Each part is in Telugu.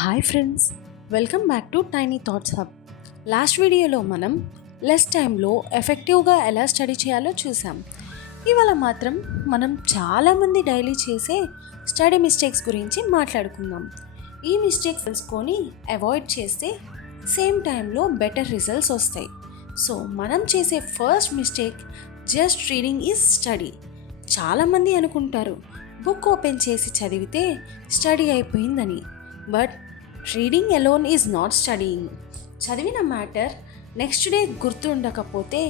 Hi friends, welcome back to tiny thoughts hub. Last వీడియోలో మనం లెస్ టైంలో ఎఫెక్టివ్గా ఎలా స్టడీ చేయాలో చూసాం. ఇవాళ మాత్రం మనం చాలామంది డైలీ చేసే స్టడీ మిస్టేక్స్ గురించి మాట్లాడుకుందాం. ఈ మిస్టేక్స్ తెలుసుకొని అవాయిడ్ చేస్తే సేమ్ టైంలో బెటర్ రిజల్ట్స్ వస్తాయి. సో మనం చేసే first mistake just reading is study. చాలామంది అనుకుంటారు బుక్ ఓపెన్ చేసి చదివితే స్టడీ అయిపోయిందని. But reading alone is not studying. చదివిన మ్యాటర్ నెక్స్ట్ డే గుర్తు ఉండకపోతే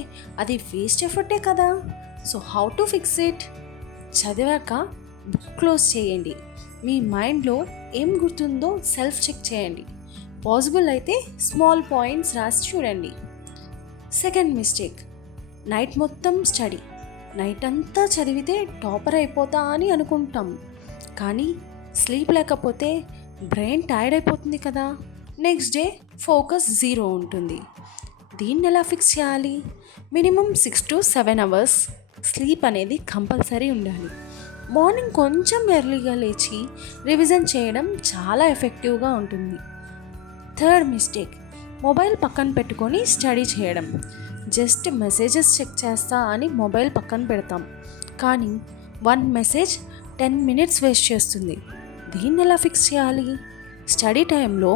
అది వేస్ట్ ఎఫర్టే కదా. So how to fix it? చదివాక బుక్ క్లోజ్ చేయండి. మీ మైండ్లో ఏం గుర్తుందో సెల్ఫ్ చెక్ చేయండి. పాసిబుల్ అయితే స్మాల్ పాయింట్స్ రాసి చూడండి. సెకండ్ మిస్టేక్, నైట్ మొత్తం స్టడీ. నైట్ అంతా చదివితే టాపర్ అయిపోతా అని అనుకుంటాం, కానీ స్లీప్ లేకపోతే బ్రెయిన్ టైర్డ్ అయిపోతుంది కదా. నెక్స్ట్ డే ఫోకస్ జీరో ఉంటుంది. దీన్ని ఎలా ఫిక్స్ చేయాలి? మినిమం 6 to 7 అవర్స్ స్లీప్ అనేది కంపల్సరీ ఉండాలి. మార్నింగ్ కొంచెం ఎర్లీగా లేచి రివిజన్ చేయడం చాలా ఎఫెక్టివ్గా ఉంటుంది. థర్డ్ మిస్టేక్, మొబైల్ పక్కన పెట్టుకొని స్టడీ చేయడం. జస్ట్ మెసేజెస్ చెక్ చేస్తా అని మొబైల్ పక్కన పెడతాం, కానీ 1 మెసేజ్ 10 minutes వేస్ట్ చేస్తుంది. దీన్ని ఎలా ఫిక్స్ చేయాలి? స్టడీ టైంలో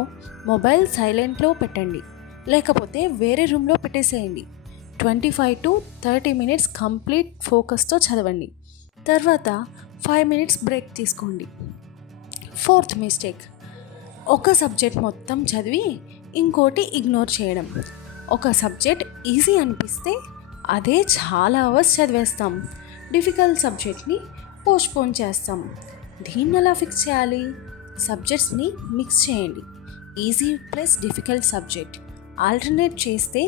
మొబైల్ సైలెంట్లో పెట్టండి, లేకపోతే వేరే రూమ్లో పెట్టేసేయండి. 25 to 30 minutes కంప్లీట్ ఫోకస్తో చదవండి. తర్వాత 5 minutes బ్రేక్ తీసుకోండి. ఫోర్త్ మిస్టేక్, ఒక సబ్జెక్ట్ మొత్తం చదివి ఇంకోటి ఇగ్నోర్ చేయడం. ఒక సబ్జెక్ట్ ఈజీ అనిపిస్తే అదే చాలా అవర్స్ చదివేస్తాం. డిఫికల్ట్ సబ్జెక్ట్ని పోస్ట్పోన్ చేస్తాం. దీన్ని ఎలా ఫిక్స్ చేయాలి? సబ్జెక్ట్స్ని మిక్స్ చేయండి. Easy plus difficult subject alternate చేస్తే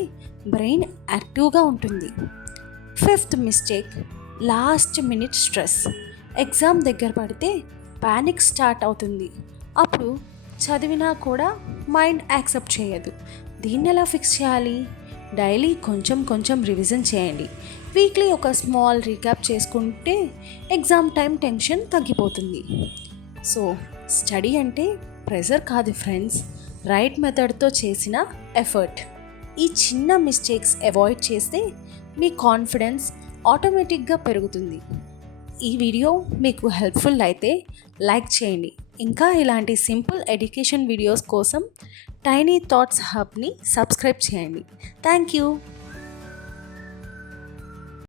బ్రెయిన్ యాక్టివ్గా ఉంటుంది. Fifth mistake, last minute stress. Exam దగ్గర పడితే ప్యానిక్ స్టార్ట్ అవుతుంది. అప్పుడు చదివినా కూడా మైండ్ యాక్సెప్ట్ చేయదు. దీన్ని ఎలా ఫిక్స్ చేయాలి? డైలీ కొంచెం కొంచెం రివిజన్ చేయండి. వీక్లీ ఒక స్మాల్ రీక్యాప్ చేసుకుంటే ఎగ్జామ్ టైం టెన్షన్ తగ్గిపోతుంది. సో స్టడీ అంటే ప్రెజర్ కాదు ఫ్రెండ్స్, రైట్ మెథడ్తో చేసిన ఎఫర్ట్. ఈ చిన్న మిస్టేక్స్ అవాయిడ్ చేస్తే మీ కాన్ఫిడెన్స్ ఆటోమేటిక్గా పెరుగుతుంది. ఈ వీడియో మీకు హెల్ప్ఫుల్ అయితే లైక్ చేయండి. ఇంకా ఇలాంటి సింపుల్ ఎడ్యుకేషన్ వీడియోస్ కోసం టైనీ థాట్స్ హబ్ని సబ్స్క్రైబ్ చేయండి. Thank you.